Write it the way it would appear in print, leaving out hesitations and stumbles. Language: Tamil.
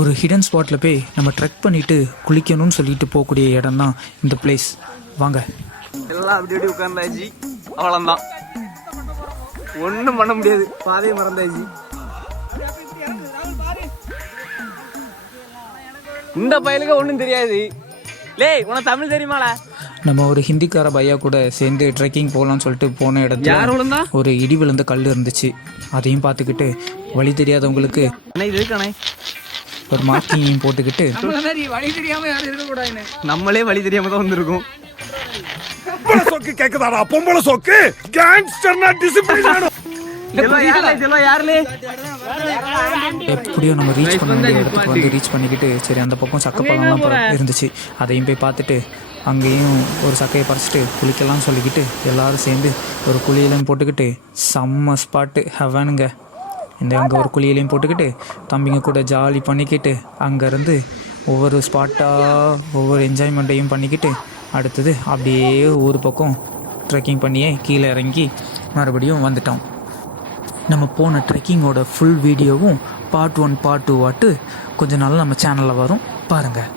ஒரு ஹிடன் ஸ்பாட்டில் போய் நம்ம ட்ரெக் பண்ணிவிட்டு குளிக்கணும்னு சொல்லிட்டு போகக்கூடிய இடம் தான் இந்த பிளேஸ். வாங்க. எல்லாம் அப்படி அப்படி உட்கார்ந்தாச்சு, அவ்வளோதான், ஒன்றும் பண்ண முடியாது, பாதையை மறந்தாச்சு. இந்த பையலுக்கு ஒன்றும் தெரியாது. லே, உனக்கு தமிழ் தெரியுமால? நம்ம ஒரு ஹிந்திக்கார பையா கூட சேர்ந்து ட்ரெக்கிங் போகலான்னு சொல்லிட்டு போன இடத்துல ஒரு இடி விழுந்த கல் இருந்துச்சு. அதையும் பார்த்துக்கிட்டு வழி தெரியாதவங்களுக்கு ஒரு மார்க்கிங்கையும் போட்டுக்கிட்டு வழி தெரியாம யாரும் இருக்கக்கூடாது, நம்மளே வழி தெரியாம தான் வந்திருக்கோம். சொக்கு கேக்குதாடா பொம்பளை சொக்கு, கேங்ஸ்டர்னா டிசிப்ளின் வேணும். எப்படியோ நம்ம ரீச் பண்ண வேண்டிய இடத்துக்கு வந்து ரீச் பண்ணிக்கிட்டு, சரி அந்த பக்கம் சக்கப்பழம்லாம் இருந்துச்சு, அதையும் போய் பார்த்துட்டு அங்கேயும் ஒரு சக்கையை பறிச்சிட்டு குளிக்கலாம்னு சொல்லிக்கிட்டு எல்லாரும் சேர்ந்து ஒரு குளியலையும் போட்டுக்கிட்டு செம்ம ஸ்பாட்டு ஹெவனுங்க. அங்கே ஒரு குளியலையும் போட்டுக்கிட்டு தம்பிங்க கூட ஜாலி பண்ணிக்கிட்டு அங்கேருந்து ஒவ்வொரு ஸ்பாட்டாக ஒவ்வொரு என்ஜாய்மெண்ட்டையும் பண்ணிக்கிட்டு அடுத்தது அப்படியே ஊர் பக்கம் ட்ரெக்கிங் பண்ணியே கீழே இறங்கி மறுபடியும் வந்துட்டோம். நம்ம போன ட்ரெக்கிங்கோட ஃபுல் வீடியோவும் பார்ட் 1 பார்ட் 2 கொஞ்ச நாள் நம்ம சேனலில் வரும், பாருங்கள்.